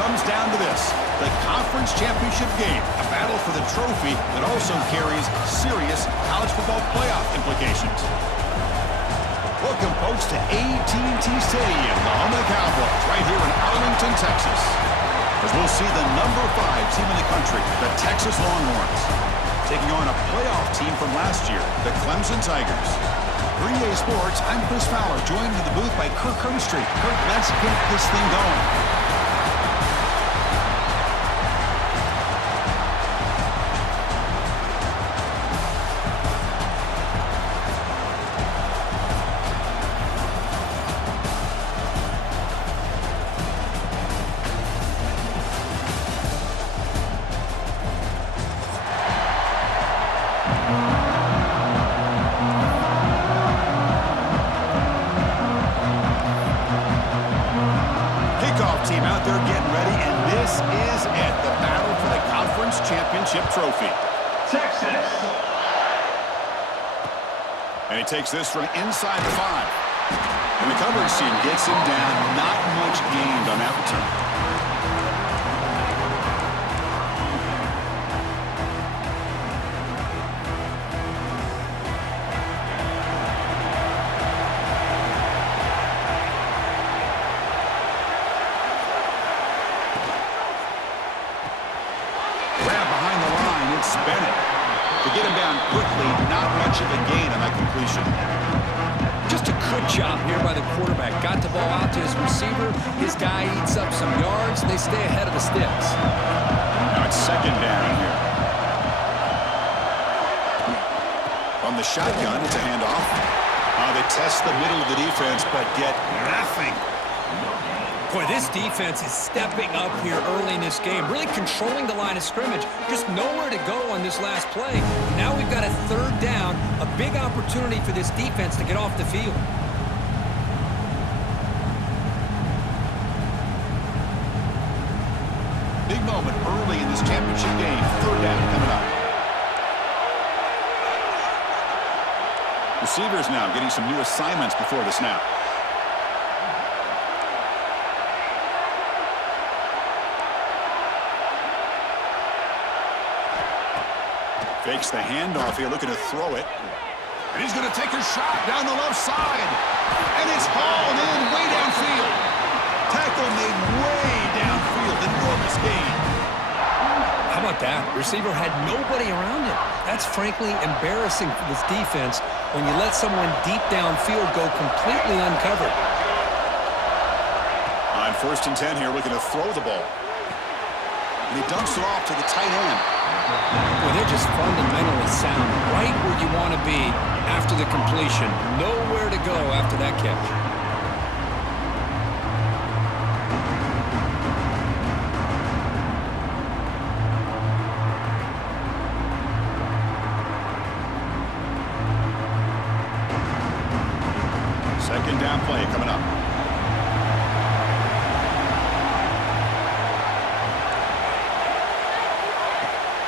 comes down to this, the conference championship game, a battle for the trophy that also carries serious college football playoff implications. Welcome, folks, to AT&T Stadium, the home of the Cowboys, right here in Arlington, Texas. As we'll see the number 5 team in the country, the Texas Longhorns, taking on a playoff team from last year, the Clemson Tigers. For EA Sports, I'm Chris Fowler, joined in the booth by Kirk Herbstreit. Kirk, let's get this thing going. Team out there getting ready, and this is it, the battle for the conference championship trophy. Texas. And he takes this from inside the 5. And the coverage team gets him down. Not much gained on that return. Bennett. To get him down quickly, not much of a gain on that completion. Just a good job here by the quarterback. Got the ball out to his receiver. His guy eats up some yards, and they stay ahead of the sticks. Now it's second down here. From the shotgun, it's a handoff. They test the middle of the defense, but get nothing. Boy, this defense is stepping up here early in this game, really controlling the line of scrimmage. Just nowhere to go on this last play. Now we've got a third down, a big opportunity for this defense to get off the field. Big moment early in this championship game. Third down coming up. Receivers now getting some new assignments before the snap. Fakes the handoff here, looking to throw it. And he's going to take a shot down the left side. And it's hauled in way downfield. Tackle made way downfield. Enormous gain. How about that? Receiver had nobody around him. That's frankly embarrassing for this defense when you let someone deep downfield go completely uncovered. On 1st and 10 here, looking to throw the ball. And he dumps it off to the tight end. Well, they're just fundamentally sound, right where you want to be after the completion. Nowhere to go after that catch. Second down play coming up.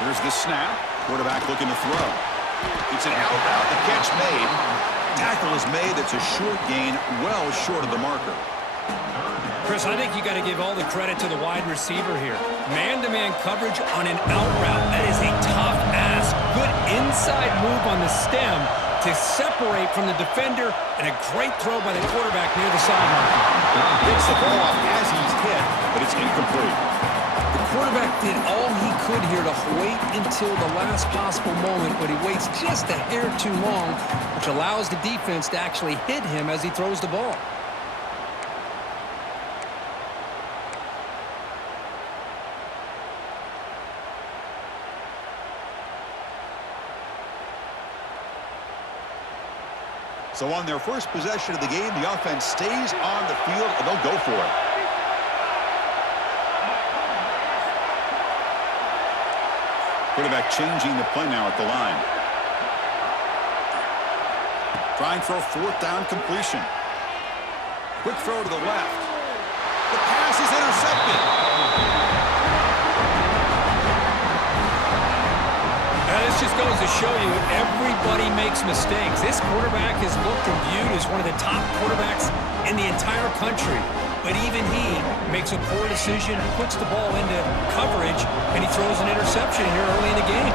Here's the snap. Quarterback looking to throw. It's an out route. The catch made. Tackle is made. It's a short gain, well short of the marker. Chris, I think you got to give all the credit to the wide receiver here. Man-to-man coverage on an out route. That is a tough ask. Good inside move on the stem to separate from the defender, and a great throw by the quarterback near the sideline. Gets the ball off as he's hit, but it's incomplete. The quarterback did all he could here to wait until the last possible moment, but he waits just a hair too long, which allows the defense to actually hit him as he throws the ball. So on their first possession of the game, the offense stays on the field, and they'll go for it. Quarterback changing the play now at the line. Trying for a 4th down completion. Quick throw to the left. The pass is intercepted. This just goes to show you everybody makes mistakes. This quarterback is looked and viewed as one of the top quarterbacks in the entire country. but even he makes a poor decision, puts the ball into coverage, and he throws an interception here early in the game.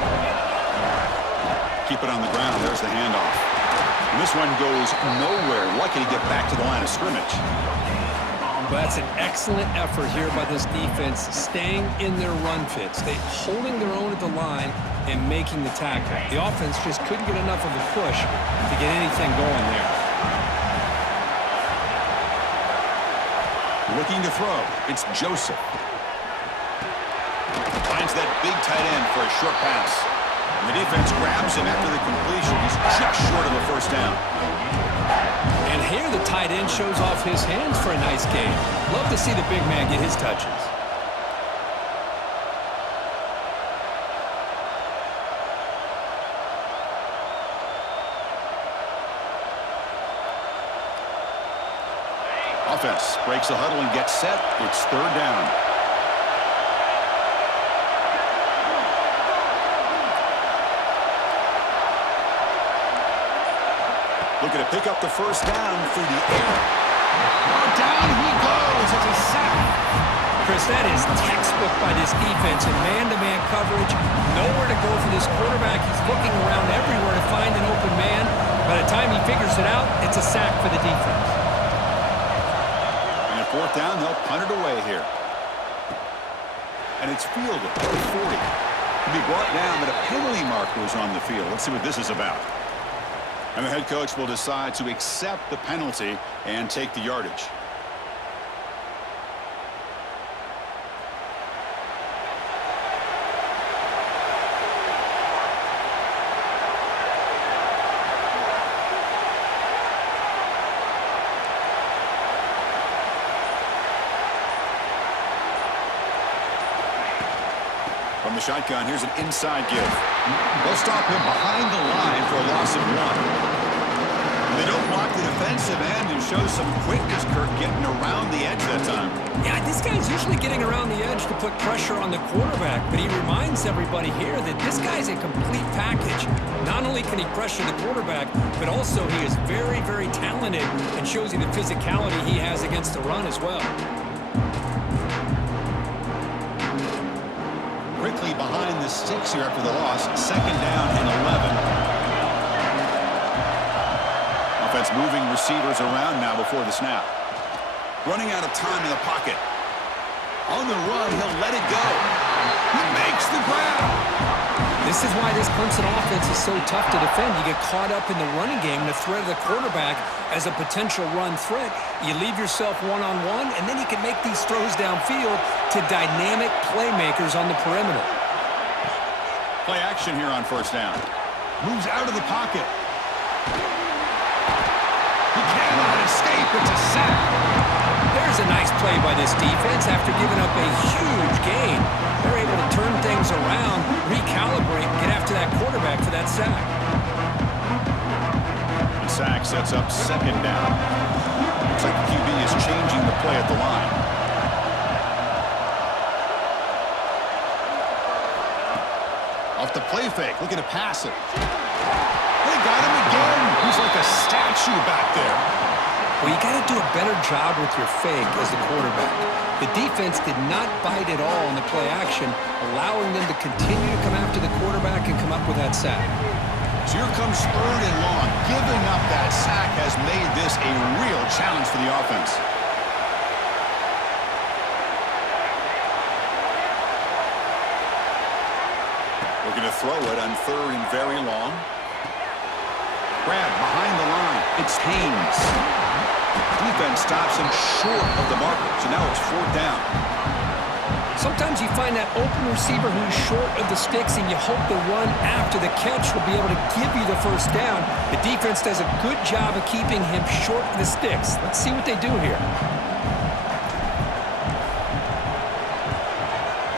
Keep it on the ground. There's the handoff. And this one goes nowhere. Lucky to get back to the line of scrimmage. But that's an excellent effort here by this defense, staying in their run fits. They holding their own at the line and making the tackle. The offense just couldn't get enough of a push to get anything going there. Looking to throw. It's Joseph. Finds that big tight end for a short pass. And the defense grabs him after the completion. He's just short of a first down. And here the tight end shows off his hands for a nice game. Love to see the big man get his touches. Offense breaks the huddle and gets set. It's third down. Looking to pick up the first down through the air. Oh, down he goes. It's a sack. Chris, that is textbook by this defense in man-to-man coverage. Nowhere to go for this quarterback. He's looking around everywhere to find an open man. By the time he figures it out, it's a sack for the defense. And at fourth down, they'll punt it away here. And it's fielded at the 40. To be brought down, but a penalty marker is on the field. Let's see what this is about. And the head coach will decide to accept the penalty and take the yardage. From the shotgun, here's an inside give. They'll stop him behind the line for a loss of 1. They don't block the defensive end and show some quickness, Kirk, getting around the edge that time. Yeah, this guy's usually getting around the edge to put pressure on the quarterback, but he reminds everybody here that this guy's a complete package. Not only can he pressure the quarterback, but also he is very, very talented and shows you the physicality he has against the run as well. Quickly behind the sticks here after the loss. Second down and 11. Offense moving receivers around now before the snap. Running out of time in the pocket. On the run, he'll let it go. He makes the grab. This is why this Clemson offense is so tough to defend. You get caught up in the running game, the threat of the quarterback as a potential run threat. You leave yourself one-on-one, and then you can make these throws downfield to dynamic playmakers on the perimeter. Play action here on first down. Moves out of the pocket. He cannot escape. It's a sack. There's a nice play by this defense after giving up a huge gain. They're able to turn things around, recalibrate, get after that quarterback for that sack. The sack sets up second down. Looks like the QB is changing the play at the line. Off the play fake, looking to pass it. They got him again. He's like a statue back there. Well, you got to do a better job with your fake as the quarterback. The defense did not bite at all in the play action, allowing them to continue to come after the quarterback and come up with that sack. So here comes third and long. Giving up that sack has made this a real challenge for the offense. Looking to throw it on third and very long. Grab behind the line. It's Haynes. Defense stops him short of the marker, so now it's fourth down. Sometimes you find that open receiver who's short of the sticks, and you hope the run after the catch will be able to give you the first down. The defense does a good job of keeping him short of the sticks. Let's see what they do here.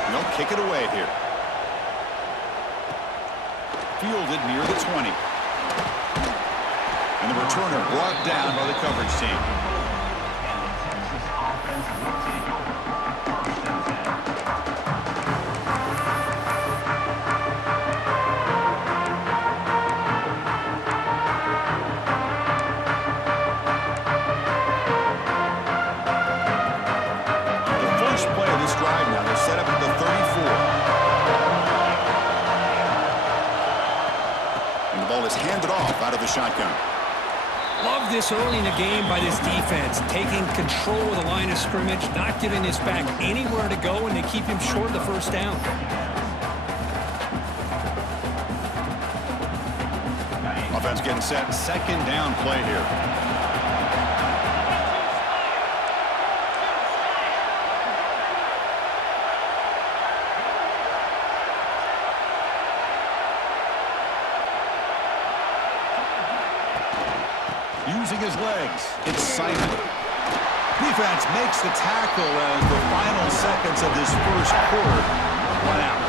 And they'll kick it away here. Fielded near the 20. And the returner brought down by the coverage team. set up at the 34. And the ball is handed off out of the shotgun. Love this early in the game by this defense, taking control of the line of scrimmage, not giving this back anywhere to go, and they keep him short of the first down. Offense getting set. Second down play here. Using his legs, it's Simon. Defense makes the tackle as the final seconds of this first quarter run out.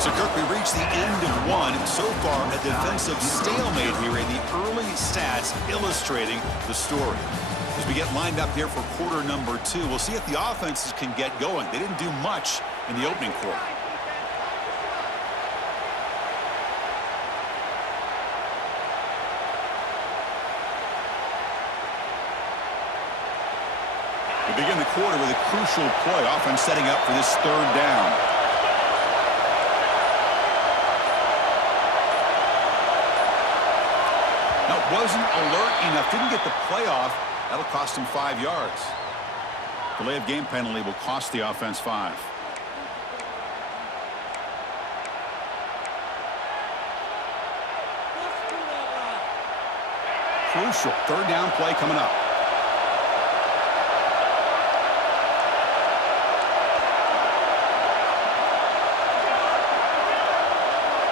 So, Kirk, we reached the end of one. So far, a defensive stalemate here in the early stats illustrating the story. As we get lined up here for quarter number 2, we'll see if the offenses can get going. They didn't do much in the opening quarter. We begin the quarter with a crucial play. Offense setting up for this third down. Now, wasn't alert enough. Didn't get the play off. That'll cost him 5 yards. Delay of game penalty will cost the offense 5. Crucial third down play coming up.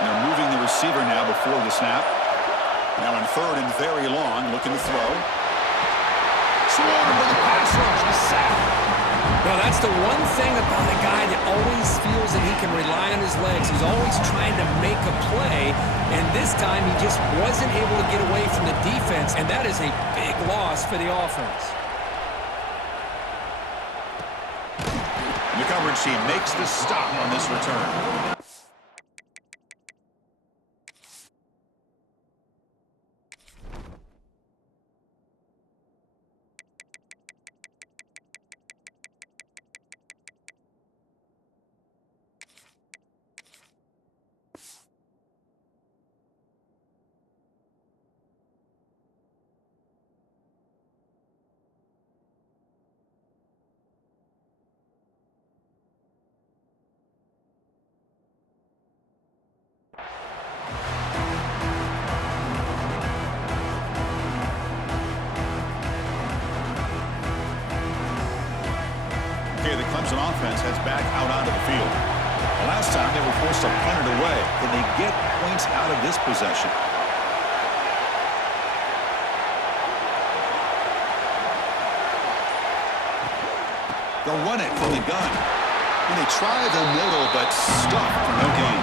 They're moving the receiver now before the snap. Now in third and very long, looking to throw. Swarmed with the pass rush. He's sacked. Well, that's the one thing about a guy that always feels that he can rely on his legs. He's always trying to make a play, and this time he just wasn't able to get away from the defense, and that is a big loss for the offense. The coverage team makes the stop on this return. Okay, the Clemson offense heads back out onto the field. The last time they were forced to punt it away. Can they get points out of this possession? They'll run it from the gun. And they try the middle, but stuffed for no gain.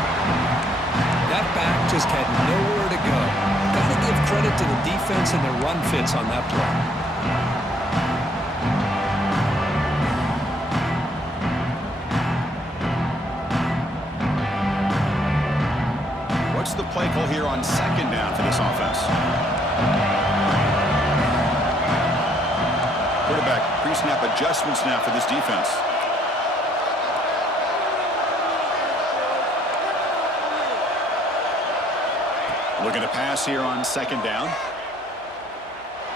That back just had nowhere to go. Got to give credit to the defense and their run fits on that play. What's the play call here on second down for this offense? Quarterback pre-snap adjustments now for this defense. Looking to pass here on second down.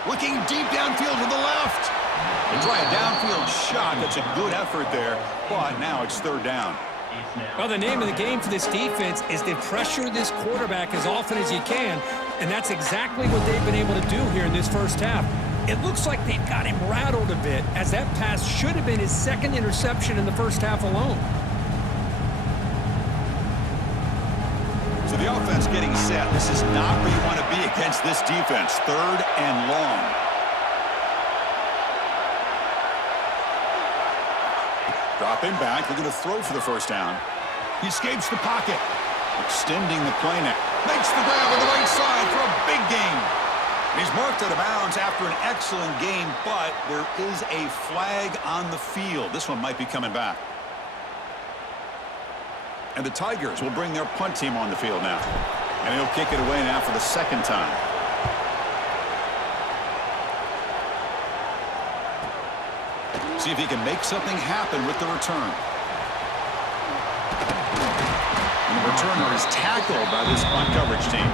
Looking deep downfield to the left. They try a downfield shot. That's a good effort there, but now it's third down. Well, the name of the game for this defense is to pressure this quarterback as often as you can, and that's exactly what they've been able to do here in this first half. It looks like they've got him rattled a bit, as that pass should have been his second interception in the first half alone. So the offense getting set. This is not where you want to be against this defense. Third and long. Dropping back, looking to throw for the first down. He escapes the pocket. Extending the play now. Makes the grab on the right side for a big gain. He's marked out of bounds after an excellent game, but there is a flag on the field. This one might be coming back. And the Tigers will bring their punt team on the field now. And he'll kick it away now for the second time. See if he can make something happen with the return. And the returner is tackled by this punt coverage team.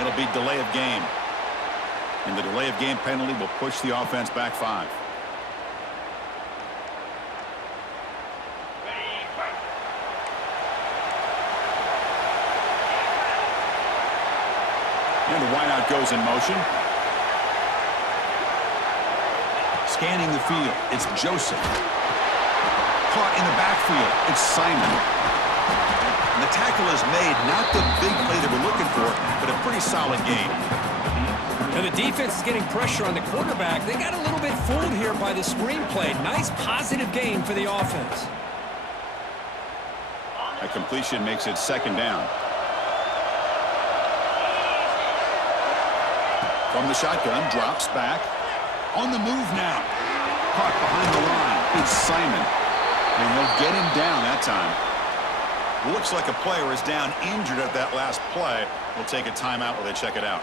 It'll be delay of game. And the delay of game penalty will push the offense back 5. And the wideout goes in motion. Scanning the field, it's Joseph. Caught in the backfield, it's Simon. And the tackle is made, not the big play that we're looking for, but a pretty solid gain. Now the defense is getting pressure on the quarterback. They got a little bit fooled here by the screenplay. Nice positive gain for the offense. A completion makes it 2nd down. From the shotgun, drops back. On the move now. Caught behind the line. It's Simon. And they'll get him down that time. Looks like a player is down injured at that last play. We'll take a timeout while they check it out.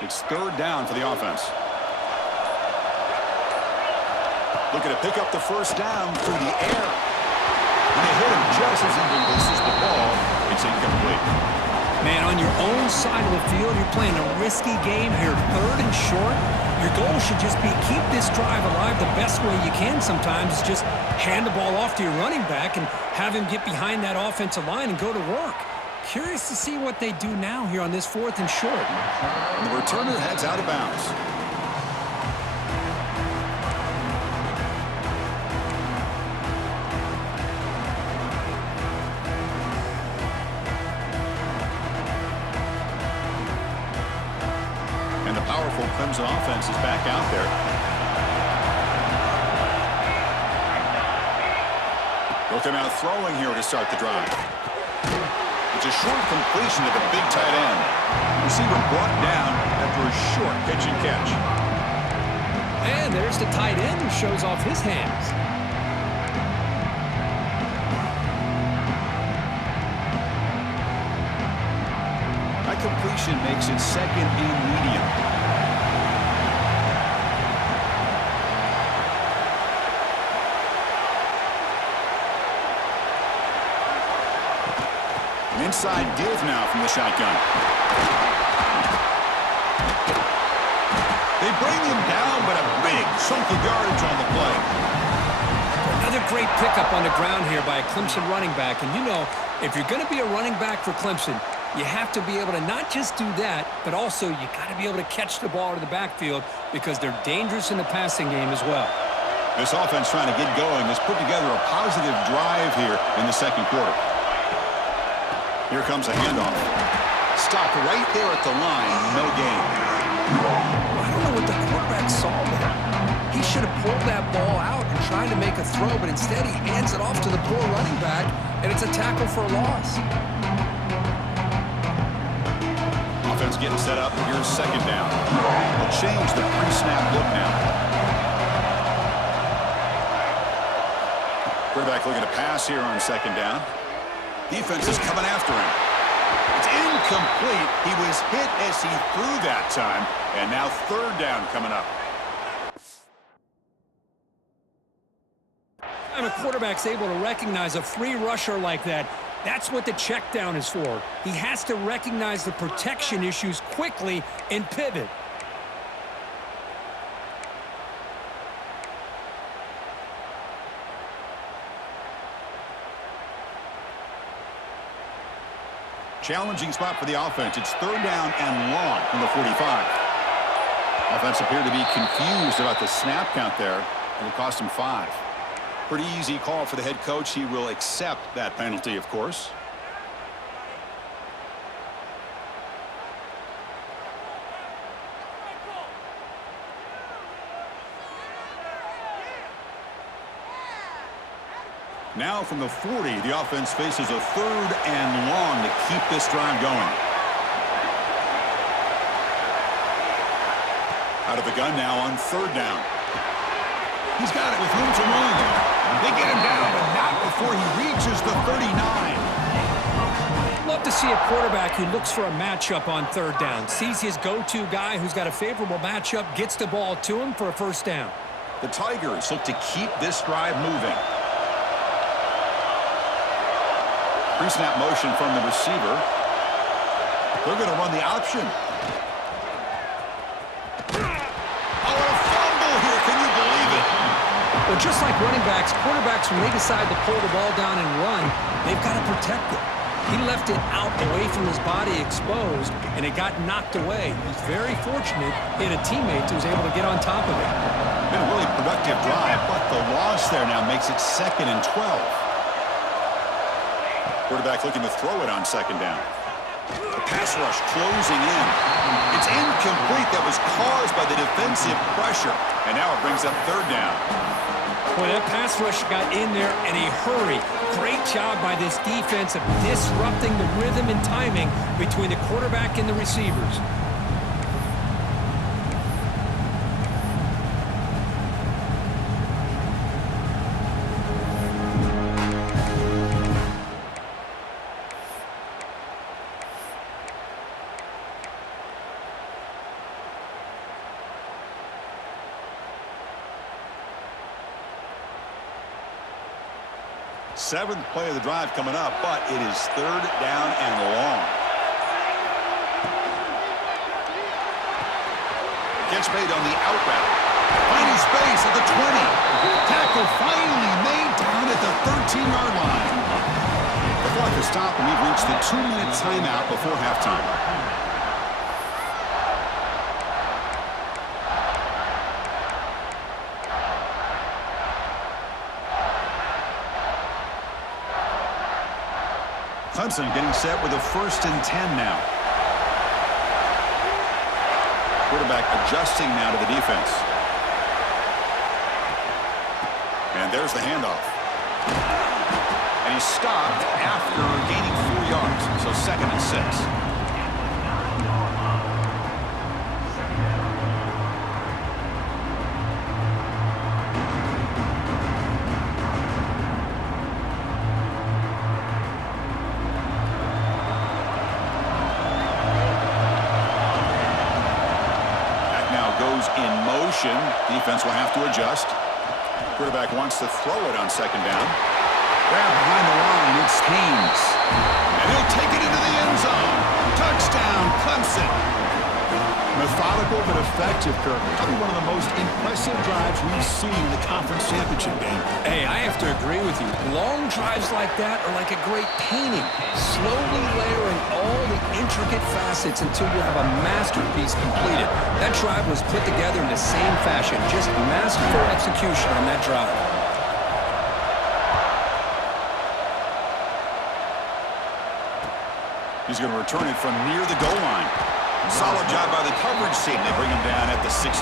It's 3rd down for the offense. Looking to pick up the 1st down through the air. And they hit him just as he releases the ball. It's incomplete. Man, on your own side of the field, you're playing a risky game here. 3rd and short. Your goal should just be keep this drive alive the best way you can sometimes. Is just hand the ball off to your running back and have him get behind that offensive line and go to work. Curious to see what they do now here on this 4th and short. And the returner heads out of bounds. And the powerful Clemson offense is back out there. Looking out throwing here to start the drive. It's a short completion to the big tight end. Receiver brought down after a short pitch and catch. And there's the tight end who shows off his hands. That completion makes it 2nd and medium. Inside give now from the shotgun. They bring him down, but a big chunk of yardage on the play. Another great pickup on the ground here by a Clemson running back. And you know, if you're going to be a running back for Clemson, you have to be able to not just do that, but also you got to be able to catch the ball to the backfield because they're dangerous in the passing game as well. This offense trying to get going has put together a positive drive here in the 2nd quarter. Here comes a handoff. Stopped right there at the line. No gain. I don't know what the quarterback saw there. He should have pulled that ball out and tried to make a throw, but instead he hands it off to the poor running back, and it's a tackle for a loss. Offense getting set up. Here's 2nd down. They'll change the pre-snap look now. Quarterback looking to pass here on 2nd down. Defense is coming after him. It's incomplete. He was hit as he threw that time. And now 3rd down coming up. And a quarterback's able to recognize a free rusher like that. That's what the check down is for. He has to recognize the protection issues quickly and pivot. Challenging spot for the offense. It's 3rd down and long from the 45. Offense appeared to be confused about the snap count there. It'll cost him 5. Pretty easy call for the head coach. He will accept that penalty, of course. Now from the 40, the offense faces a 3rd and long to keep this drive going. Out of the gun now on 3rd down. He's got it with room to run. They get him down, but not before he reaches the 39. Love to see a quarterback who looks for a matchup on 3rd down. Sees his go-to guy who's got a favorable matchup, gets the ball to him for a 1st down. The Tigers look to keep this drive moving. Pre-snap motion from the receiver. They're going to run the option. Oh, a fumble here. Can you believe it? Well, just like running backs, quarterbacks, when they decide to pull the ball down and run, they've got to protect it. He left it out away from his body exposed, and it got knocked away. He's very fortunate he had a teammate who was able to get on top of it. Been a really productive drive, but the loss there now makes it 2nd and 12. Quarterback looking to throw it on 2nd down. The pass rush closing in. It's incomplete. That was caused by the defensive pressure. And now it brings up 3rd down. Boy, that pass rush got in there in a hurry. Great job by this defense of disrupting the rhythm and timing between the quarterback and the receivers. Seventh play of the drive coming up, but it is 3rd down and long. Catch made on the out route. Finding space at the 20. Tackle finally made down at the 13-yard line. The clock has stopped, and we've reached the 2-minute timeout before halftime. Clemson getting set with a 1st and 10 now. Quarterback adjusting now to the defense. And there's the handoff. And he's stopped after gaining 4 yards. So 2nd and 6. Defense will have to adjust. Quarterback wants to throw it on 2nd down. Grab behind the line. It's Haynes. And he'll take it into the end zone. Touchdown, Clemson. Methodical but effective, Kirk. Probably one of the most impressive drives we've seen in the conference championship game. Hey, I have to agree with you. Long drives like that are like a great painting. Slowly layering all the intricate facets until you have a masterpiece completed. That drive was put together in the same fashion. Just masterful execution on that drive. He's going to return it from near the goal line. Solid job by the coverage team. They bring him down at the 16.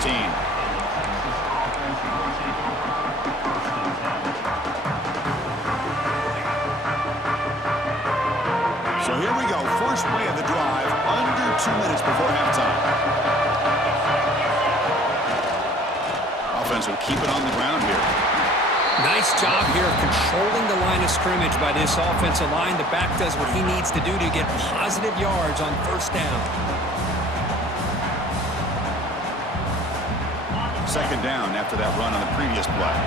So here we go. First play of the drive, under 2 minutes before halftime. Offense will keep it on the ground here. Nice job here of controlling the line of scrimmage by this offensive line. The back does what he needs to do to get positive yards on 1st down. 2nd down after that run on the previous play.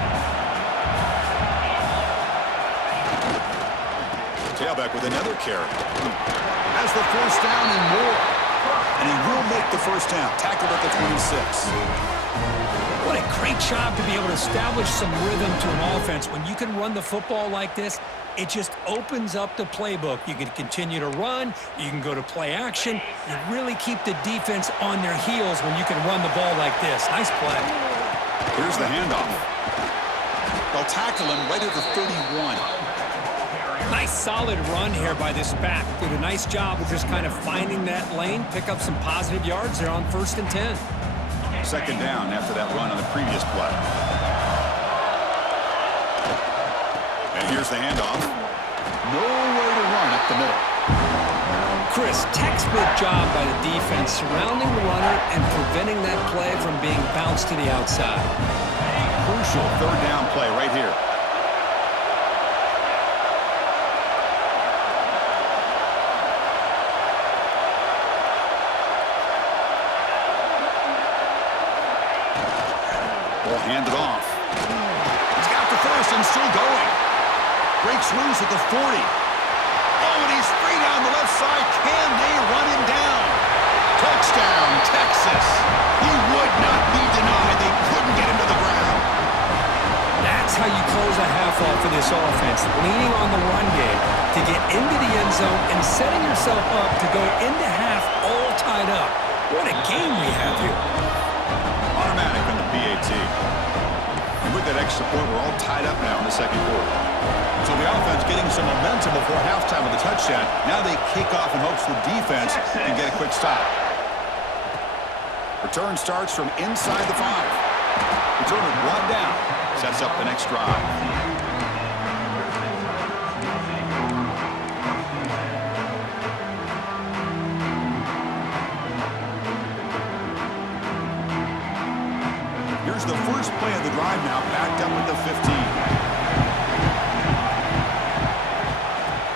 Tailback with another carry. Has the 1st down and more. And he will make the 1st down. Tackled at the 26. What a great job to be able to establish some rhythm to an offense. When you can run the football like this, it just opens up the playbook. You can continue to run. You can go to play action. You really keep the defense on their heels when you can run the ball like this. Nice play. Here's the handoff. They'll tackle him right at the 31. Nice solid run here by this back. Did a nice job of just kind of finding that lane, pick up some positive yards there on 1st and 10. Second down after that run on the previous play. And here's the handoff. Nowhere to run up the middle. Chris, textbook job by the defense surrounding the runner and preventing that play from being bounced to the outside. Crucial third down play right here. Ball handed off. He's got the first and still going. Breaks loose at the 40. Oh, and he's free down the left side. Can they run him down? Touchdown, Texas. He would not be denied. They couldn't get him to the ground. That's how you close a half off of this offense, leaning on the run game to get into the end zone and setting yourself up to go into half all tied up. What a game we have here. Automatic on the PAT. And with that extra point, we're all tied up now in the second quarter. So the offense getting some momentum before halftime with a touchdown. Now they kick off in hopes the defense can get a quick stop. Return starts from inside the 5. Return it brought down. Sets up the next drive. Here's the first play of the drive now, backed up at the 15.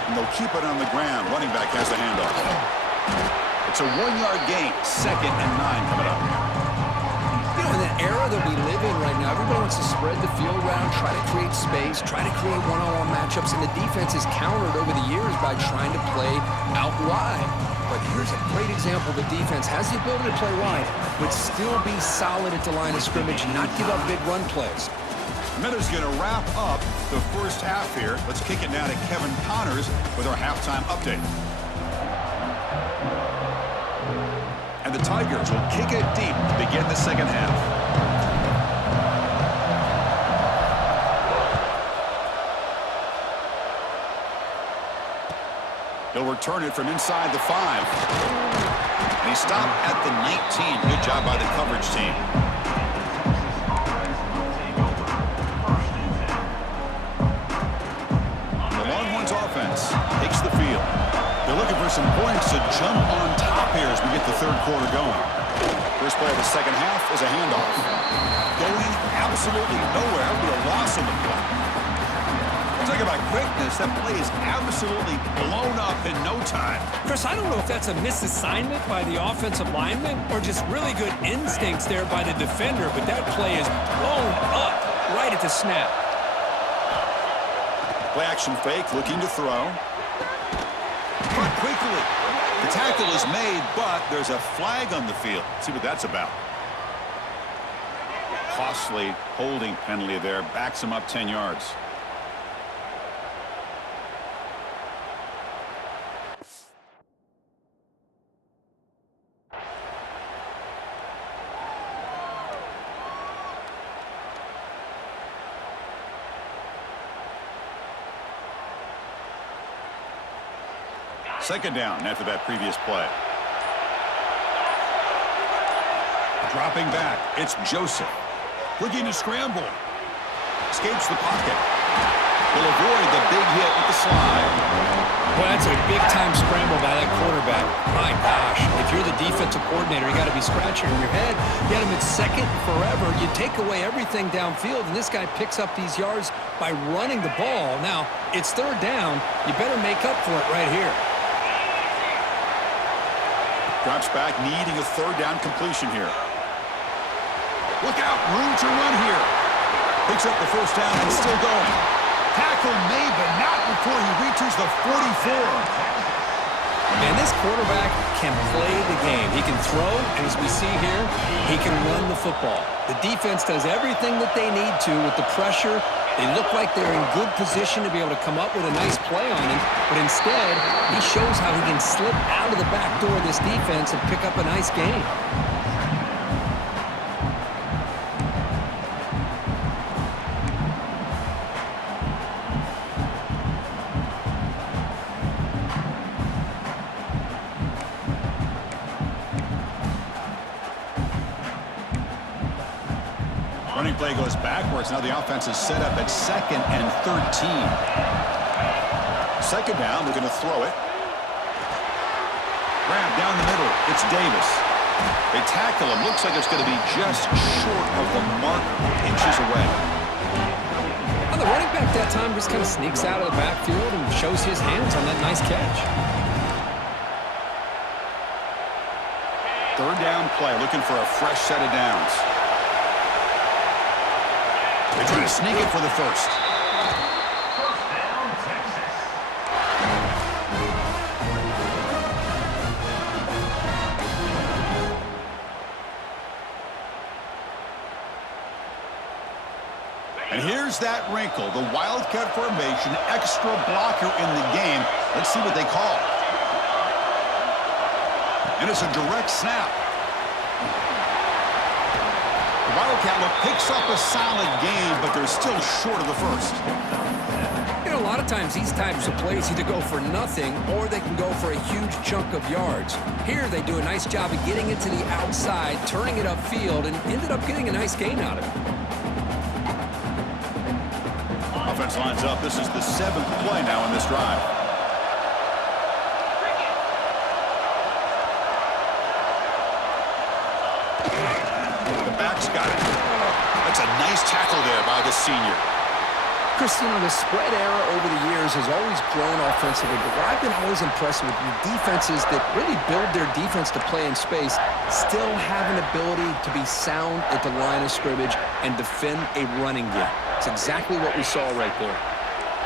And they'll keep it on the ground. Running back has the handoff. It's a 1-yard gain. 2nd and 9 coming up. You know, in the era that we live in right now, everybody wants to spread the field around, try to create space, try to create one-on-one matchups, and the defense is countered over the years by trying to play out wide. But here's a great example. The defense has the ability to play wide, but still be solid at the line of scrimmage and not give up big run plays. Miller's going to wrap up the first half here. Let's kick it now to Kevin Connors with our halftime update. And the Tigers will kick it deep to begin the second half. He'll return it from inside the 5. And he stopped at the 19. Good job by the coverage team. The Longhorns offense takes the field. They're looking for some points to jump on top here as we get the third quarter going. First play of the second half is a handoff. Going absolutely nowhere with a loss on the play. Talk about quickness. That play is absolutely blown up in no time. Chris, I don't know if that's a misassignment by the offensive lineman or just really good instincts there by the defender, but that play is blown up right at the snap. Play action fake, looking to throw. Cut quickly. The tackle is made, but there's a flag on the field. See what that's about. Costly holding penalty there. Backs him up 10 yards. Second down after that previous play. Dropping back, it's Joseph. Looking to scramble. Escapes the pocket. Will avoid the big hit with the slide. Well, that's a big-time scramble by that quarterback. My gosh, if you're the defensive coordinator, you got to be scratching your head. You had him at second forever. You take away everything downfield, and this guy picks up these yards by running the ball. Now, it's third down. You better make up for it right here. Drops back, needing a third down completion here. Look out, room to run here. Picks up the first down and still going. Tackle made, but not before he reaches the 44. Man, this quarterback can play the game. He can throw, and as we see here, he can run the football. The defense does everything that they need to with the pressure. They look like they're in good position to be able to come up with a nice play on him, but instead, he shows how he can slip out of the back door of this defense and pick up a nice gain. Running play goes backwards. Now the offense is set up at 2nd and 13. 2nd down, they're going to throw it. Grab down the middle. It's Davis. They tackle him. Looks like it's going to be just short of the mark, inches away. Well, the running back that time just kind of sneaks out of the backfield and shows his hands on that nice catch. 3rd down play, looking for a fresh set of downs. They try to sneak it for the first. And here's that wrinkle, the Wildcat formation, extra blocker in the game. Let's see what they call. And it's a direct snap. The Wildcat look picks up a solid game, but they're still short of the first. You know, a lot of times these types of plays either go for nothing or they can go for a huge chunk of yards. Here they do a nice job of getting it to the outside, turning it upfield, and ended up getting a nice gain out of it. Offense lines up. This is the 7th play now in this drive. The back's got it. That's a nice tackle there by the senior. Christian, the spread era over the years has always grown offensively, but what I've been always impressed with defenses that really build their defense to play in space still have an ability to be sound at the line of scrimmage and defend a running game. It's exactly what we saw right there.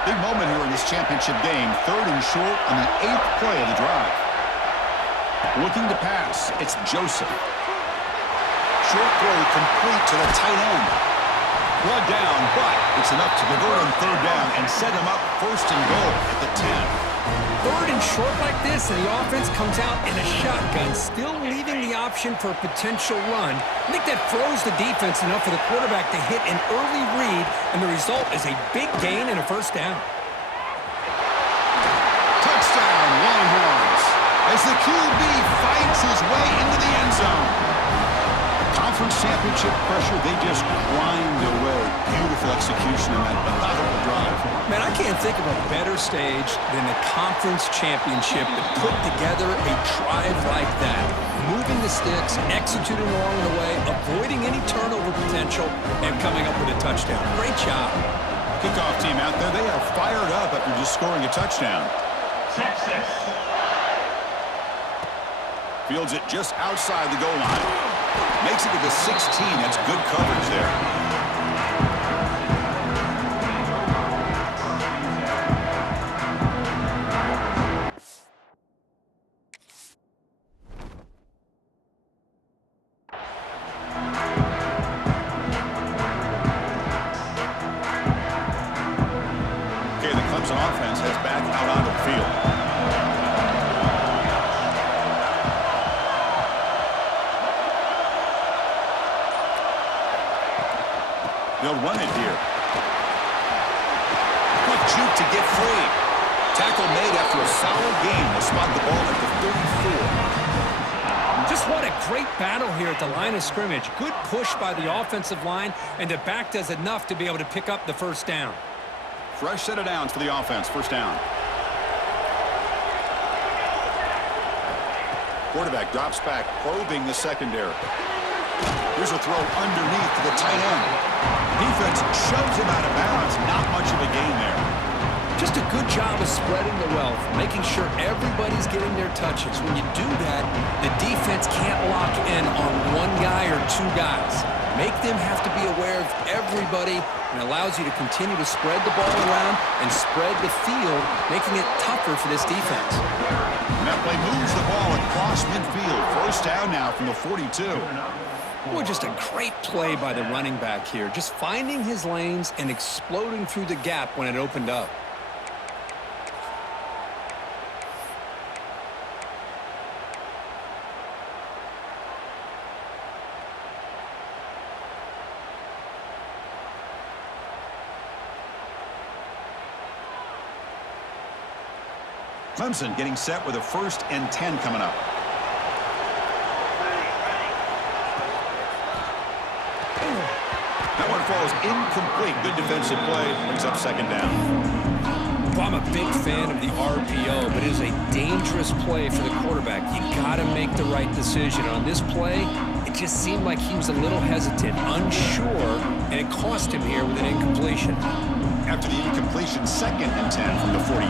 Big moment here in this championship game. 3rd and short on the 8th play of the drive. Looking to pass. It's Joseph. Short throw complete to the tight end. Brought down, but it's enough to convert on 3rd down and set him up 1st and goal at the 10. 3rd and short like this, and the offense comes out in a shotgun, still leaving the option for a potential run. I think that throws the defense enough for the quarterback to hit an early read, and the result is a big gain and a 1st down. Touchdown, Longhorns, as the QB fights his way into the end zone. Conference championship pressure, they just grind away. Beautiful execution in that methodical drive. Man, I can't think of a better stage than the conference championship to put together a drive like that. Moving the sticks, executing along the way, avoiding any turnover potential, and coming up with a touchdown. Great job. Kickoff team out there, they are fired up after just scoring a touchdown. Texas. Fields it just outside the goal line. Makes it to the 16. That's good coverage there. Okay, the Clemson offense heads back out onto the field. They'll run it here. Quick juke to get free. Tackle made after a solid game. They'll spot the ball at the 34. Just what a great battle here at the line of scrimmage. Good push by the offensive line, and the back does enough to be able to pick up the 1st down. Fresh set of downs for the offense. 1st down. Quarterback drops back, probing the secondary. Here's a throw underneath to the tight end. Defense shoves him out of bounds. Not much of a gain there. Just a good job of spreading the wealth, making sure everybody's getting their touches. When you do that, the defense can't lock in on one guy or 2 guys. Make them have to be aware of everybody, and allows you to continue to spread the ball around and spread the field, making it tougher for this defense. And that play moves the ball across midfield. 1st down now from the 42. Boy, just a great play by the running back here. Just finding his lanes and exploding through the gap when it opened up. Clemson getting set with a 1st and 10 coming up. That one falls incomplete. Good defensive play. Brings up second down. Well, I'm a big fan of the RPO, but it is a dangerous play for the quarterback. You got to make the right decision. On this play, it just seemed like he was a little hesitant, unsure, and it cost him here with an incompletion. After the incompletion, 2nd and 10 from the 42.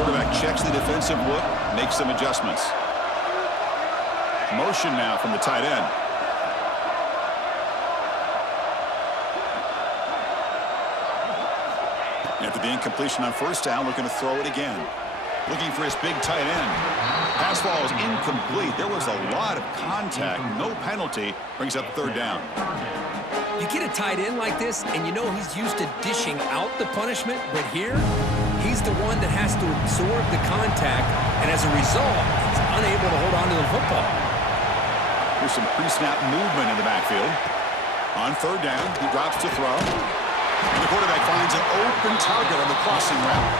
Quarterback checks the defensive look, makes some adjustments. Motion now from the tight end. After the incompletion on first down, looking to throw it again. Looking for his big tight end. Pass ball is incomplete. There was a lot of contact. No penalty. Brings up third down. You get a tight end like this, and you know he's used to dishing out the punishment, but here, he's the one that has to absorb the contact, and as a result, he's unable to hold on to the football. There's some pre-snap movement in the backfield. On third down, he drops to throw. And the quarterback finds an open target on the crossing route.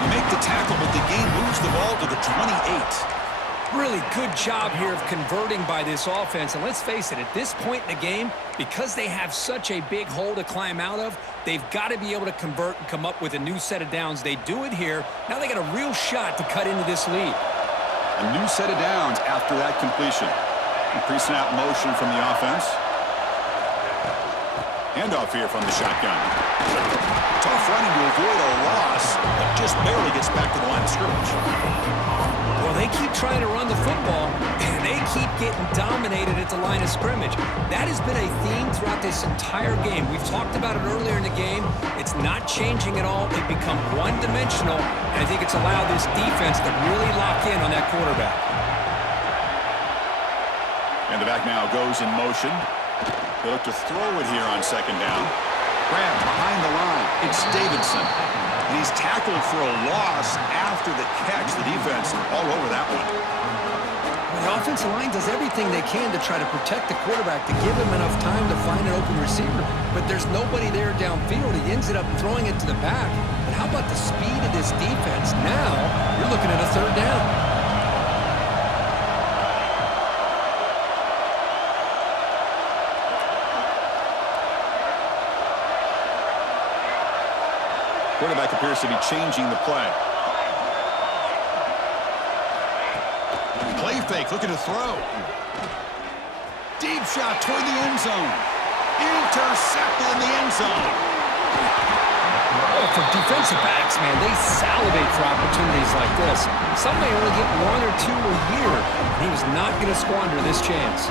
You make the tackle, but the game moves the ball to the 28. Really good job here of converting by this offense. And let's face it, at this point in the game, because they have such a big hole to climb out of, they've got to be able to convert and come up with a new set of downs. They do it here. Now they got a real shot to cut into this lead. A new set of downs after that completion. Pre-snap motion from the offense. Handoff here from the shotgun. Tough running to avoid a loss, but just barely gets back to the line of scrimmage. Well, they keep trying to run the football, and they keep getting dominated at the line of scrimmage. That has been a theme throughout this entire game. We've talked about it earlier in the game. It's not changing at all. They've become one-dimensional, and I think it's allowed this defense to really lock in on that quarterback. And the back now goes in motion. They look to throw it here on second down. Grab behind the line. It's Davidson. And he's tackled for a loss after the catch. The defense all over that one. Well, the offensive line does everything they can to try to protect the quarterback, to give him enough time to find an open receiver. But there's nobody there downfield. He ends up throwing it to the back. But how about the speed of this defense? Now you're looking at a third down. Quarterback appears to be changing the play. Play fake, looking to throw. Deep shot toward the end zone. Intercepted in the end zone. Oh, for defensive backs, man, they salivate for opportunities like this. Some may only get 1 or 2 a year, and he was not going to squander this chance.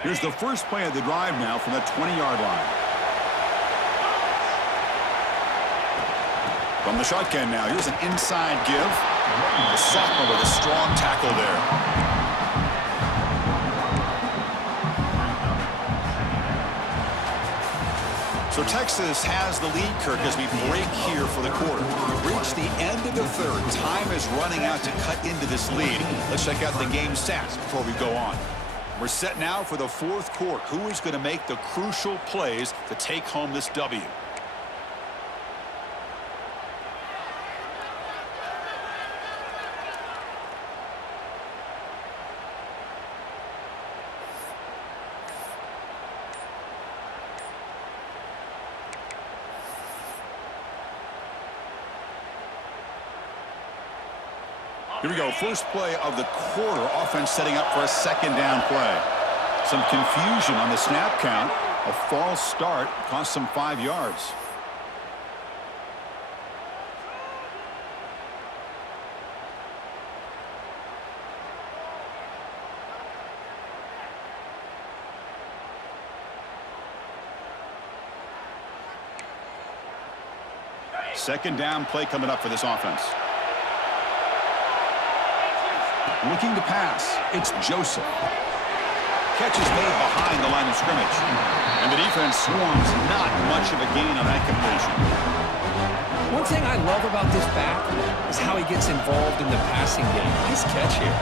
Here's the first play of the drive now from the 20-yard line. From the shotgun now, here's an inside give. The sophomore with a strong tackle there. So Texas has the lead, Kirk, as we break here for the quarter. We've reached the end of the third. Time is running out to cut into this lead. Let's check out the game stats before we go on. We're set now for the fourth quarter. Who is going to make the crucial plays to take home this W? Here we go, first play of the quarter. Offense setting up for a second down play. Some confusion on the snap count. A false start cost them 5 yards. Second down play coming up for this offense. Looking to pass, it's Joseph. Catch is made behind the line of scrimmage. And the defense swarms, not much of a gain on that completion. One thing I love about this back is how he gets involved in the passing game. Nice catch here.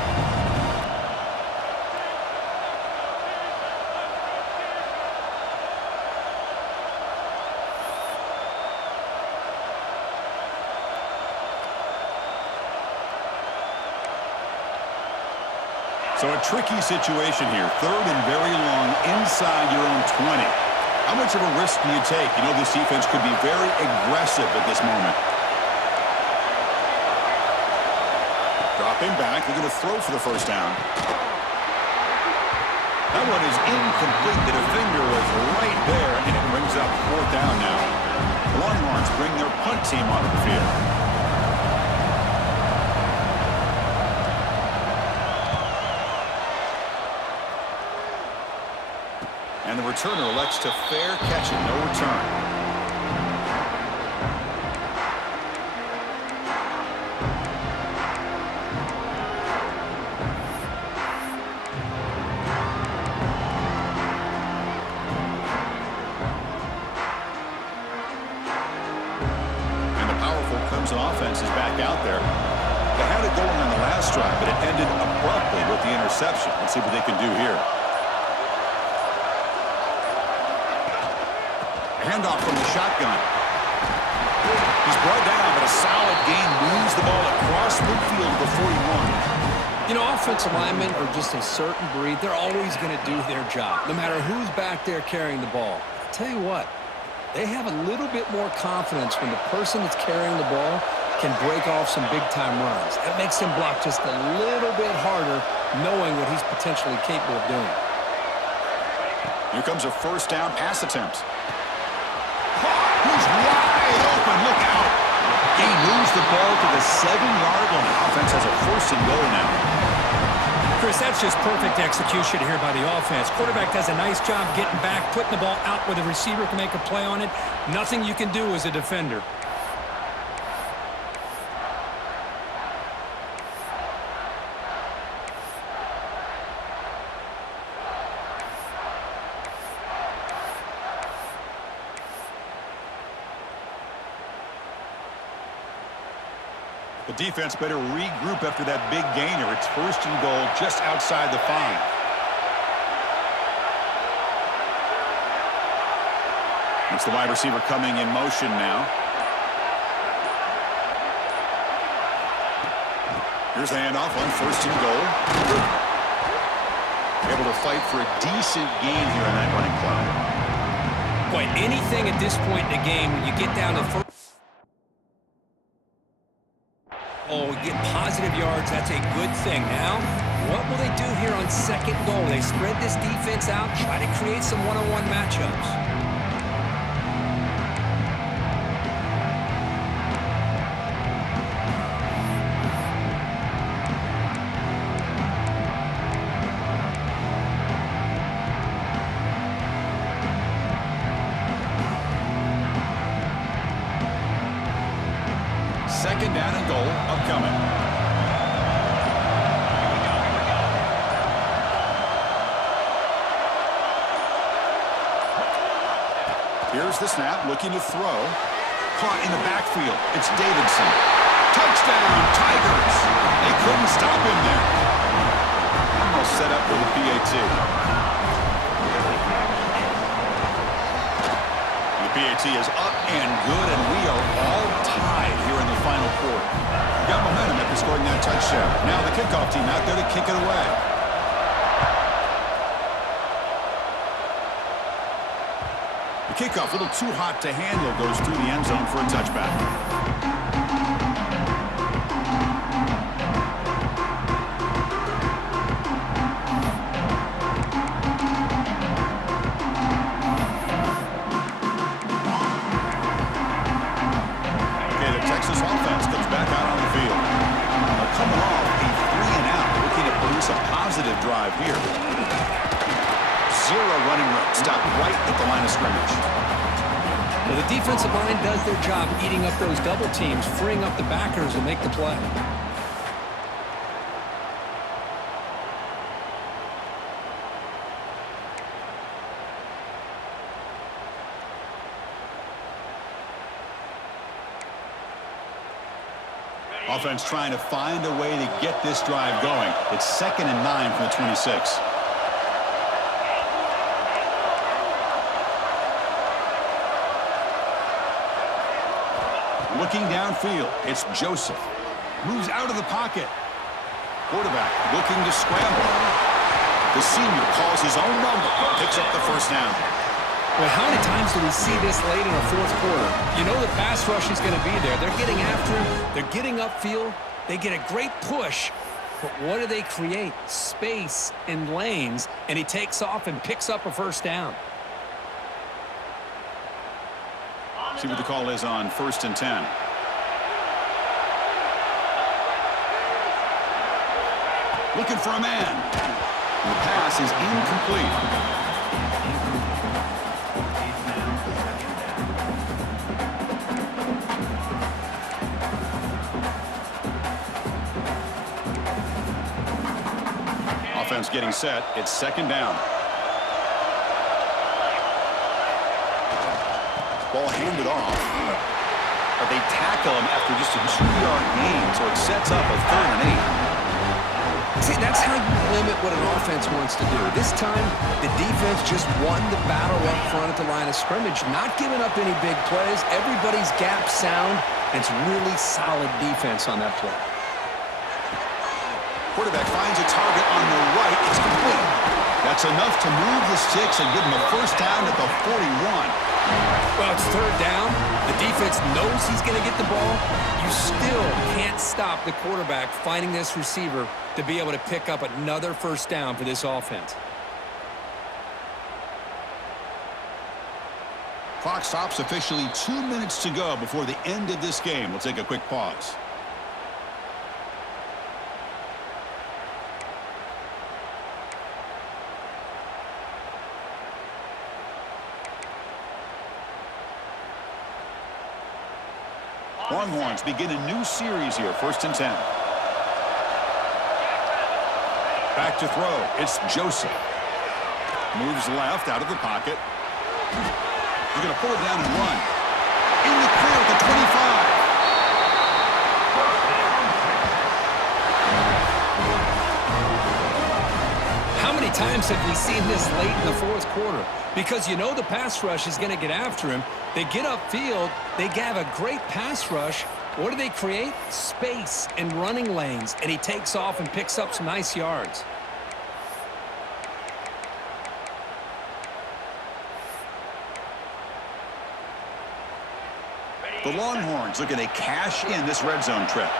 So a tricky situation here. 3rd and very long inside your own 20. How much of a risk do you take? You know this defense could be very aggressive at this moment. Dropping back. They're going to throw for the first down. That one is incomplete. The defender was right there, and it brings up 4th down now. The Longhorns bring their punt team onto the field. And the returner elects to fair catch it, no return. And the powerful Clemson offense is back out there. They had it going on the last drive, but it ended abruptly with the interception. Let's see what they can do here. Handoff from the shotgun. He's brought down, but a solid gain moves the ball across midfield to the 41. You know, offensive linemen are just a certain breed. They're always going to do their job, no matter who's back there carrying the ball. I'll tell you what, they have a little bit more confidence when the person that's carrying the ball can break off some big-time runs. That makes him block just a little bit harder, knowing what he's potentially capable of doing. Here comes a first down pass attempt. He's wide open. Look out. He moves the ball to the 7-yard line. Offense has a 1st and goal now. Chris, that's just perfect execution here by the offense. Quarterback does a nice job getting back, putting the ball out where the receiver can make a play on it. Nothing you can do as a defender. The defense better regroup after that big gainer. It's 1st and goal just outside the 5. It's the wide receiver coming in motion now. Here's the handoff on 1st and goal. Able to fight for a decent gain here on that running clock. Boy, anything at this point in the game, when you get down to first. Oh, get positive yards. That's a good thing. Now, what will they do here on 2nd goal? They spread this defense out, try to create some one-on-one matchups. Second down and goal upcoming. Here's the snap, looking to throw. Caught in the backfield. It's Davidson. Touchdown, Tigers! They couldn't stop him there. Almost set up for the PAT. The PAT is up and good, and we are all tied here in the final quarter. We got momentum after scoring that touchdown. Now the kickoff team out there to kick it away. The kickoff, a little too hot to handle, goes through the end zone for a touchback. Okay, the Texas offense comes back out on the field. Now coming off a 3-and-out, looking to produce a positive drive here. 0 running room. Stop right at the line of scrimmage. Well, the defensive line does their job eating up those double teams, freeing up the backers to make the play. Offense trying to find a way to get this drive going. It's 2nd and 9 from the 26. Looking downfield, it's Joseph. Moves out of the pocket. Quarterback looking to scramble. The senior calls his own number. Picks up the first down. Well, how many times do we see this late in the fourth quarter? You know the pass rush is going to be there. They're getting after him. They're getting upfield. They get a great push. But what do they create? Space and lanes. And he takes off and picks up a first down. See what the call is on 1st and 10. Looking for a man. And the pass is incomplete. Offense getting set. It's 2nd down. Ball handed off. But they tackle him after just a 2-yard gain, so it sets up a 3rd and 8. See, that's how you limit what an offense wants to do. This time, the defense just won the battle up front at the line of scrimmage, not giving up any big plays. Everybody's gap sound. It's really solid defense on that play. Quarterback finds a target on the right. It's complete. That's enough to move the sticks and give him a first down at the 41. Well, it's 3rd down. The defense knows he's going to get the ball. You still can't stop the quarterback finding this receiver to be able to pick up another first down for this offense. Clock stops officially 2 minutes to go before the end of this game. We'll take a quick pause. Longhorns begin a new series here, 1st and 10. Back to throw. It's Joseph. Moves left out of the pocket. He's going to pull it down and run. In the clear at the 25. How many times have we seen this late in the fourth quarter? Because you know the pass rush is going to get after him. They get upfield. They have a great pass rush. What do they create? Space and running lanes. And he takes off and picks up some nice yards. The Longhorns looking to cash in this red zone trip.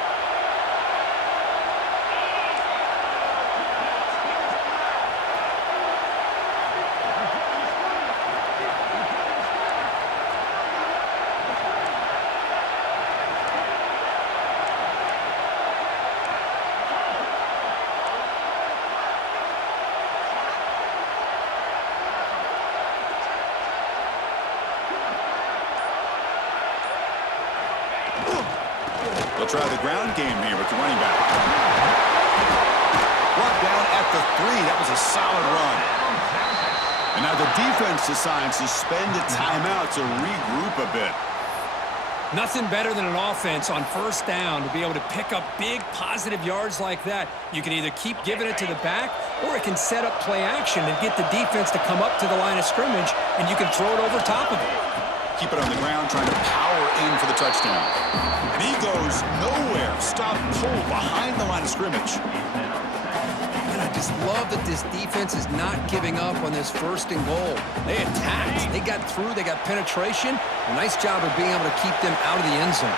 They'll try the ground game here with the running back. Brought down at the 3. That was a solid run. And now the defense decides to spend a timeout to regroup a bit. Nothing better than an offense on first down to be able to pick up big positive yards like that. You can either keep giving it to the back, or it can set up play action and get the defense to come up to the line of scrimmage, and you can throw it over top of it. Keep it on the ground, trying to power in for the touchdown. And he goes nowhere. Stop, pull behind the line of scrimmage. And I just love that this defense is not giving up on this 1st and goal. They attacked. They got through. They got penetration. A nice job of being able to keep them out of the end zone.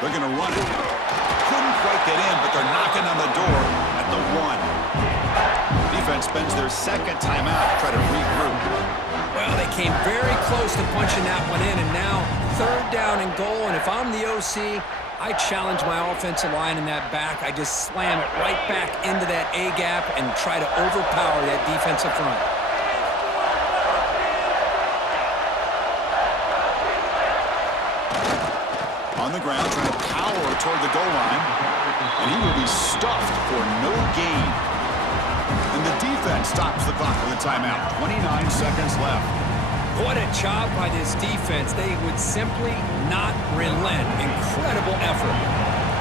They're going to run it. Couldn't quite get in, but they're knocking on the door at the 1. Defense spends their 2nd timeout to try to regroup. Well, they came very close to punching that one in, and now 3rd down and goal. And if I'm the OC, I challenge my offensive line in that back. I just slam it right back into that A gap and try to overpower that defensive front. On the ground, trying to power toward the goal line. And he will be stuffed for no gain. And the defense stops the clock with a timeout. 29 seconds left. What a job by this defense. They would simply not relent. Incredible effort.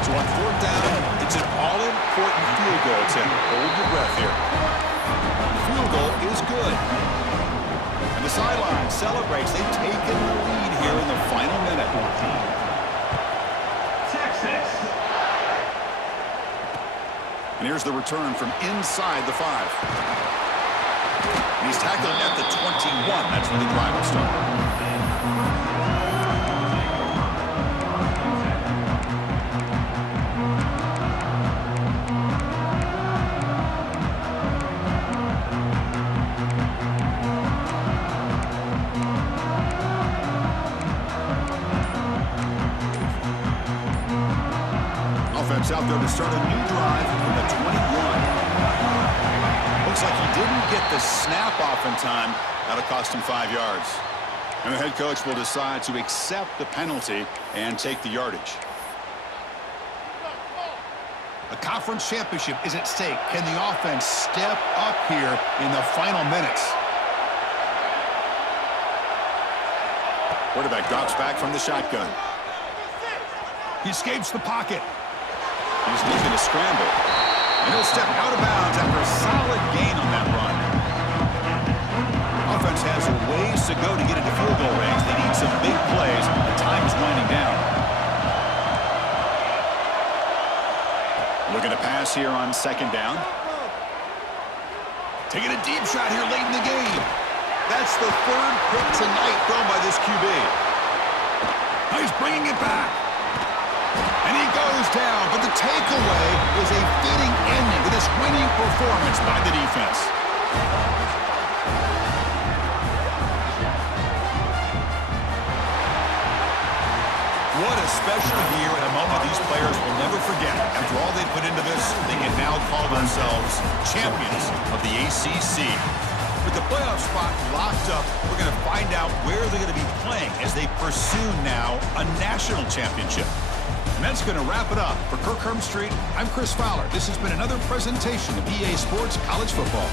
So on fourth down, it's an all-important field goal attempt. Hold your breath here. The field goal is good. And the sideline celebrates. They've taken the lead here in the final minute. And here's the return from inside the 5. And he's tackled at the 21. That's where the drive will start. Offense out there to start a new drive from the 21. Looks like he didn't get the snap off in time. That'll cost him 5 yards. And the head coach will decide to accept the penalty and take the yardage. A conference championship is at stake. Can the offense step up here in the final minutes? Quarterback drops back from the shotgun. He escapes the pocket. He's looking to scramble. And he'll step out of bounds after a solid gain on that run. Offense has a ways to go to get into field goal range. They need some big plays. The time is winding down. Looking to pass here on second down. Taking a deep shot here late in the game. That's the third pick tonight thrown by this QB. Now he's bringing it back. And he goes down, but the takeaway is a fitting ending to this winning performance by the defense. What a special year and a moment these players will never forget. After all they put into this, they can now call themselves champions of the ACC. With the playoff spot locked up, we're going to find out where they're going to be playing as they pursue now a national championship. And that's going to wrap it up. For Kirk Herbstreit, I'm Chris Fowler. This has been another presentation of EA Sports College Football.